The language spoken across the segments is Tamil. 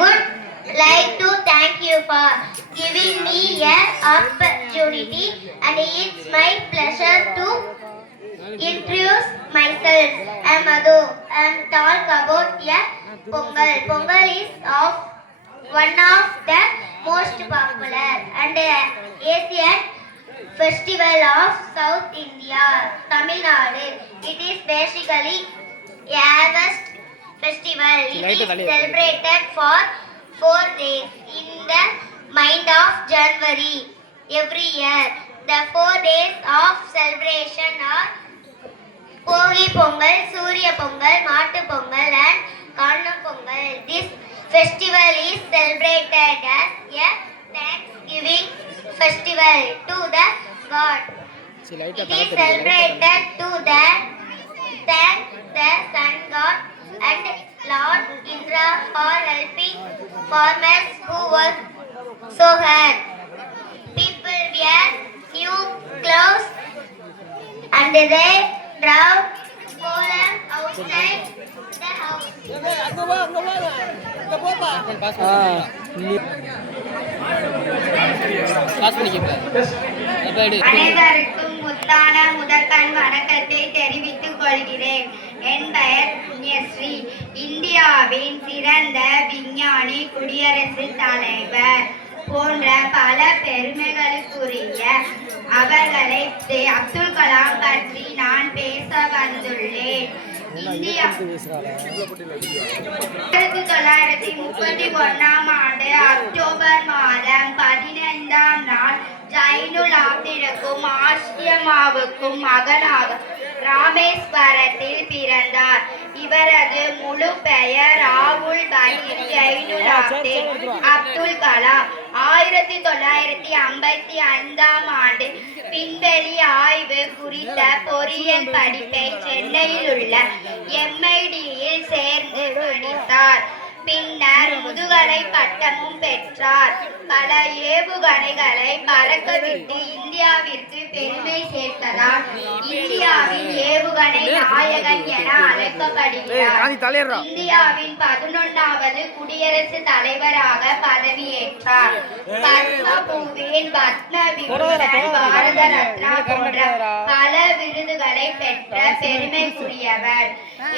would like to thank you for giving me an opportunity, and it's my pleasure to introduce myself. I'm Madhu and talk about a Pongal. Pongal is one of the most popular and Asian festival of South India, Tamil Nadu. It is basically a harvest festival. It is celebrated for 4 days in the month of January every year. The 4 days of celebration are Pogi Pongal, Surya Pongal, Matu Pongal and Kanam Pongal. This festival is celebrated as a Thanksgiving festival to the God. It is celebrated to thank the sun god and Lord Indra for helping farmers who were so hard. People wear new clothes and they draw column outside the house. அனைவருக்கும் முத்தான முதற்கண் வணக்கத்தை தெரிவித்துக் கொள்கிறேன். என் பெயர் புண்ணியஸ்ரீ. இந்தியாவின் சிறந்த விஞ்ஞானி, குடியரசுத் தலைவர் போன்ற பல பெருமைகளுக்குரிய அவர்களை அப்துல் கலாம் பற்றி நான் பேச வந்துள்ளேன். 1931 ஆண்டு அக்டோபர் மாதம் 15ஆம் நாள் ஜைனுல் ஆப்தினுக்கும் ஆசியம்மாவுக்கும் மகனாக ராமேஸ்வரத்தில் பிறந்தார். இவரது முழு பெயர் ராகுல் பகீர் ஜைனுல் ஆப்தின் அப்துல் கலாம். 1955ஆம் ஆண்டு விண்வெளி ஆய்வு குறித்த பொறியியல் படிப்பை சென்னையில் உள்ள MITயில் சேர்ந்து படித்தார். பின்னர் முதுகலை பட்டமும் பெற்றார். பல ஏவுகணைகளை பறக்கவிட்டு இந்தியாவிற்கு பெருமை சேர்த்ததால் இந்தியாவின் ஏவுகணை நாயகன் என அழைக்கப்படுகிறார். இந்தியாவின் 11வது குடியரசுத் தலைவராக பதவியேற்றார். பத்மபூஷன், பத்ம விபூஷன், பாரத ரத்னா போன்ற பல விருதுகளை பெற்ற பெருமைக்குரியவர்.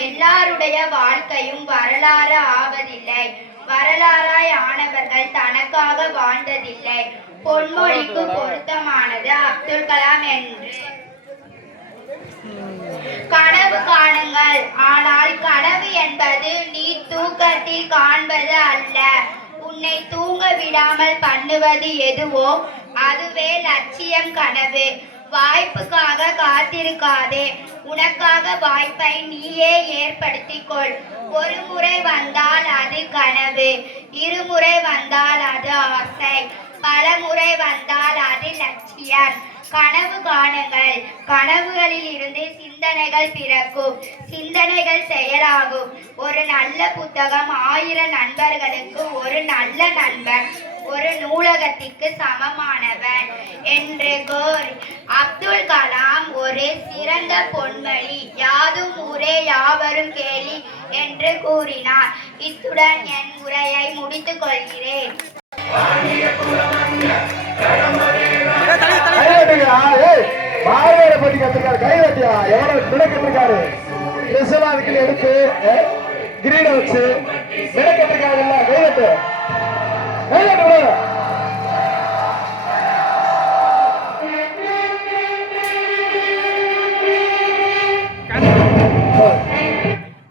எல்லாருடைய வாழ்க்கையும் வரலாறு ஆவதில்லை. வரலாறாய் ஆனவர்கள் தனக்காக வாழ்ந்ததில்லை. பொன்மொழிக்கு பொருத்தமானது அப்துல் கலாம் என்று. கனவு காணுங்கள், ஆனால் கனவு என்பது நீ தூக்கத்தில் காண்பது அல்ல. உன்னை தூங்க விடாமல் பண்ணுவது எதுவோ அதுவே லட்சியம். கனவு வாய்ப்புக்காக காத்திருக்காதே. உனக்காக வாய்ப்பை நீயே ஏற்படுத்திக்கொள். ஒரு முறை வந்தால் அது கனவு, இருமுறை வந்தால் அது ஆசை, பல முறை வந்தால் அது லட்சியம். கனவு காணுங்கள். கனவுகளில் இருந்து சிந்தனைகள் பிறக்கும், சிந்தனைகள் செயலாகும். ஒரு நல்ல புத்தகம் 1000 நண்பர்களுக்கு ஒரு நல்ல நண்பன் ஒரு நூலகத்திற்கு சமமானவன் என்று கோரி அப்துல் கலாம் ஒரு சிறந்த பொன்மொழி யாதும் ஊரே யாவரும் கேலி என்று கூறினார். இத்துடன் என் உரையை முடித்துக் கொள்கிறேன். எடுத்து கிரீட வச்சு கைதட்டு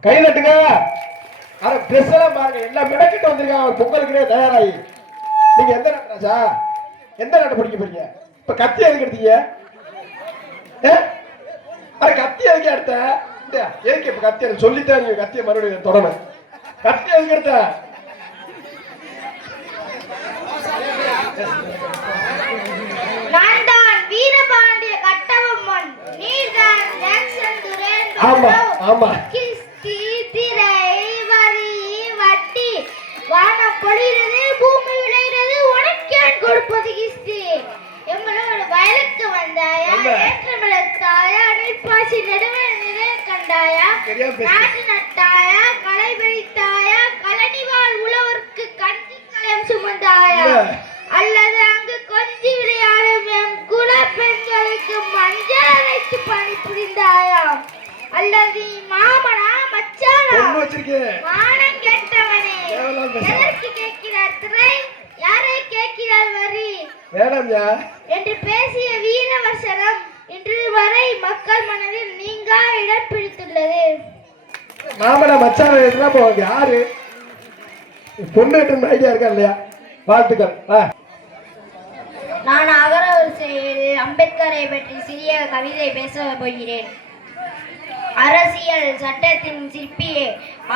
கைதட்டுங்க. ட்ரெஸ் எல்லாம் பாருங்க, எல்லாம் மிடக்கிட்டு வந்திருக்காங்க பொங்கலுக்குனே தயாராகி. நீங்க எந்த நாட்டு ராஜா, எந்த நாட்டை பிடிக்க போறீங்க? இப்ப கத்தி எதுக்கு எடுத்தீங்க? கத்தி எதுக்கு எடுத்த? எதுக்கு இப்ப கத்தி எடுத்து சொல்லித்தான் நீங்க கத்தியை மறுபடியும் தொடரும். கத்தி எதுக்கு எடுத்த? வீரபாண்டிய கட்டபொம்மன், நீதான் ஜாக்சன் துரையன். ஆமா ஆமா. வட்டி வானம் பொழிகிறது, பூமி விளைகிறது, உனக்கேன் கொடுப்பது கிஸ்தி. எங்களோட வயலுக்கு வந்தாயா, ஏற்றமிழத்தாயா, நெற்பாசி நடுவே நிலை கண்டாயா, நாட்டு நட்டாயா, களை பறித்தாயா, கலனிவாழ் உழவர்க்கு புரிந்தாயாம் அல்லது மாமனா மச்சானா பொண்ணு வச்சிருக்கேன் மானம் கெட்டவனே கேவலம் பேச. எதற்கு கேட்கிறார் திரை யாரை கேட்கிறார் வரி வேணாம்யா என்று பேசிய வீரவசனம் இன்று வரை மக்கள் மனதில் நீங்கா இடம் பிடித்துள்ளது. மாமனா மச்சான் எதுனா போவாங்க யாரு பொண்ணு கட்டுற ஐடியா இருக்கா இல்லையா வாழ்த்துக்கள் நான் அகரவரிசையில் அம்பேத்கரை பற்றி சிறிய கவிதை பேச போகிறேன். அரசியல் சட்டத்தின் சிற்பியே,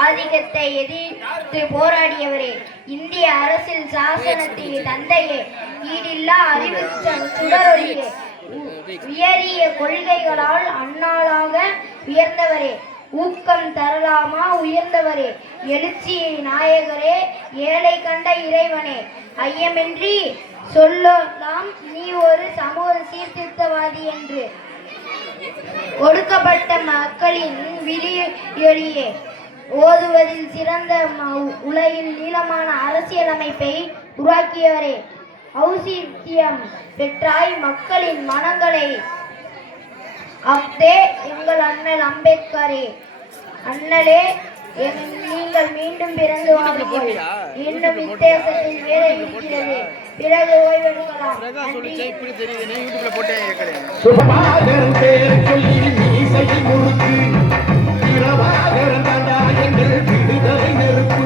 ஆதிக்கத்தை எதிர்த்து போராடியவரே, இந்திய அரசியல் சாசனத்தின் தந்தையே, ஈடில்லா அறிவு சுடரொளியே, உயரிய கொள்கைகளால் அண்ணாளாக உயர்ந்தவரே, ஊக்கம் தரலாமா உயர்ந்தவரே, எழுச்சியை நாயகரே, ஏழை கண்ட இறைவனே, ஐயமின்றி சொல்லலாம் நீ ஒரு சமூக சீர்திருத்தவாதி என்று. ஒடுக்கப்பட்ட மக்களின் விழியொளியே, ஓதுவதில் சிறந்த உலகில் நீளமான அரசியலமைப்பை உருவாக்கியவரே, ஔசித்யம் பெற்றாய் மக்களின் மனங்களை அஃதே எங்கள் அண்ணல் அம்பேத்கரே. அண்ணலே நீங்கள் மீண்டும் பிறந்து வாருங்கள். இன்னும் வித்தியாசத்தில் வேலை இருக்கிறது. பிறகு ஓய்வெடுக்கலாம். சுபமாகரம் பேர் சொல்லி மீசையை முறுக்கு இரவாகரம் தாண்டா எங்கள் விடுதலை நெருப்பு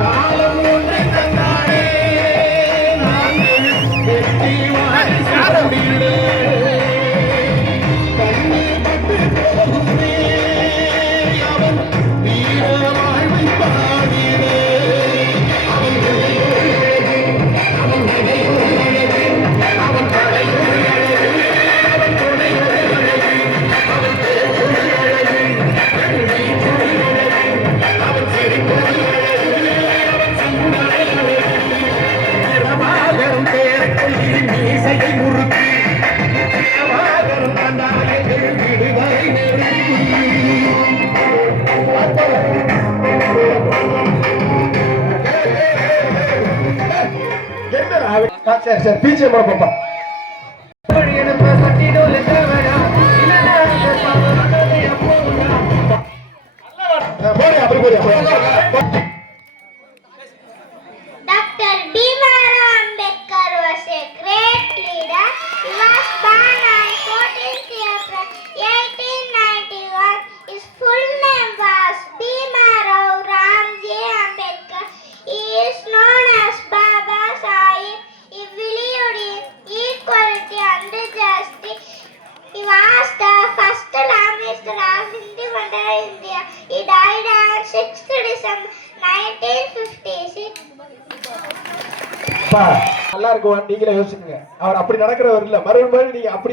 காலம் ஒன்றை தந்தானே நாங்கள் வெற்றி வாரி சாரமில்லை கண்ணீர் பட்டு போகுமே அவன் வீர வாழ்வை பாடினே அவன் அவன் அவன் இரவாகரம் பேர் சொல்லி மீசையை முறுக்கு இரவாகரம் தந்தாயங்கள் விடுதலை நெருப்பு என்ன சரி சரி பீச்சை பாப்பா போறியா அப்படி போறியா Dr. Bhimrao Ambedkar was a great leader. He was born on 14th April 1891. His full name was Bhimrao Ramji Ambedkar. He is known as Baba Sahib. He believed in equality and justice. He was the first Prime Minister of independent India. He died on 6th December 1956. நல்லா இருக்கும் நீங்களே யோசிச்சுங்க அவர் அப்படி நடக்கிறவர் இல்ல மறுபடியும் நீங்க அப்படியே